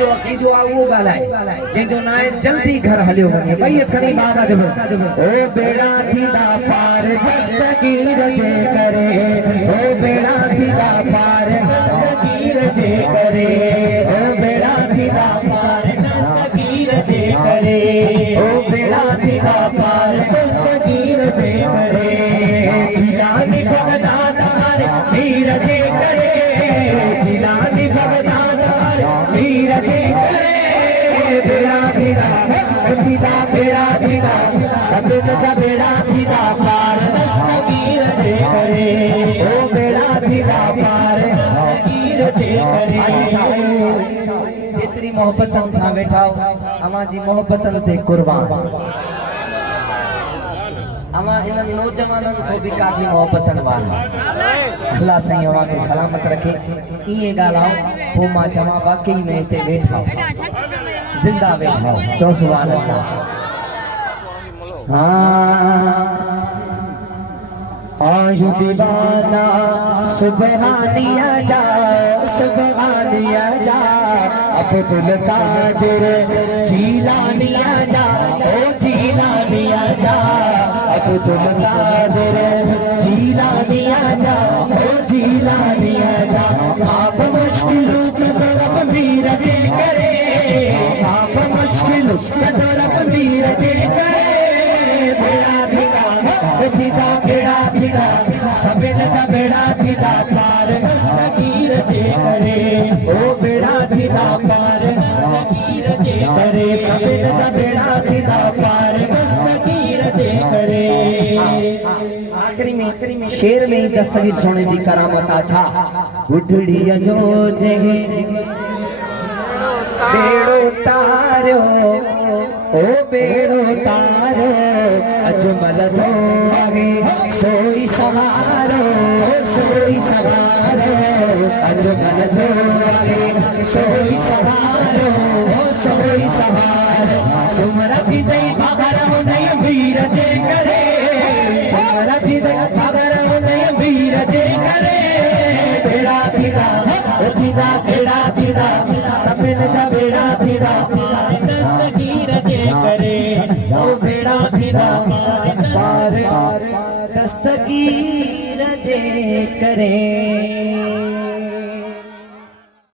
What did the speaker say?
जो अकीदो आ वो गालाए जे जो ना जल्दी घर हलियो वने बैत खणी बाबा जब ओ बेड़ा थीदा पार दस्तगीर जे करे ओ बेड़ा थीदा पार दस्तगीर जे करे ओ बेड़ा थीदा पार दस्तगीर जे करे ओ बेड़ा थीदा पार दस्तगीर जे करे जिलानी भगदादार वीर जे करे जिलानी भगदादार वीर जे करे बेड़ा थीदा बेड़ा थीदा सबन जा बेड़ा थीदा पार दस्तगीर जे करे ओ बेड़ा थीदा पार दस्तगीर जे करे जेतरी मोहब्बतन सा बैठा अमा जी मोहब्बतन ते कुर्बान अमा इन नौजवानन को भी काफी मोहब्बतन वार अल्लाह सही अमा के सलामत रखे ये गालाओ हो मा जमा वाकई में ते बैठा जिंदा बैठा तो सुभान अल्लाह हां आयु दीवाना सुबहानिया जा सुबहानिया जा अब्दुल कादिर जीलानिया जा ओ जीलानिया जा अब्दुल कादिर जीलानिया जा ओ जीलानिया जा आप मुश्किलों के तरफ वीर जे करे आप मुश्किलों के तरफ वीर जे करे बेड़ा थीदा बेड़ा थीदा सबन सा बेड़ा थीदा पार दस्तगीर जे करे ओ बेड़ा थीदा पार दस्तगीर जे करे सबन सा बेड़ा थीदा पार दस्तगीर जे करे आखिरी में शेर में दस्तगीर सोने जी करामत था उठड़ी जो जे बेड़ो तारो ओ बेड़ो तारो अजमल जो आगे सोई सवारो अजमल जो आगे सोई सवारो सुमरा भी दई भागरो नहीं वीर जे करे सुमरा भी दई भागरो नहीं वीर जे करे बेड़ा थीदा थीदा बेड़ा थीदा सबन सा बेड़ा थीदा दस्तगीर जे करे ओ बेड़ा थीदा पार दस्तगीर जे करे।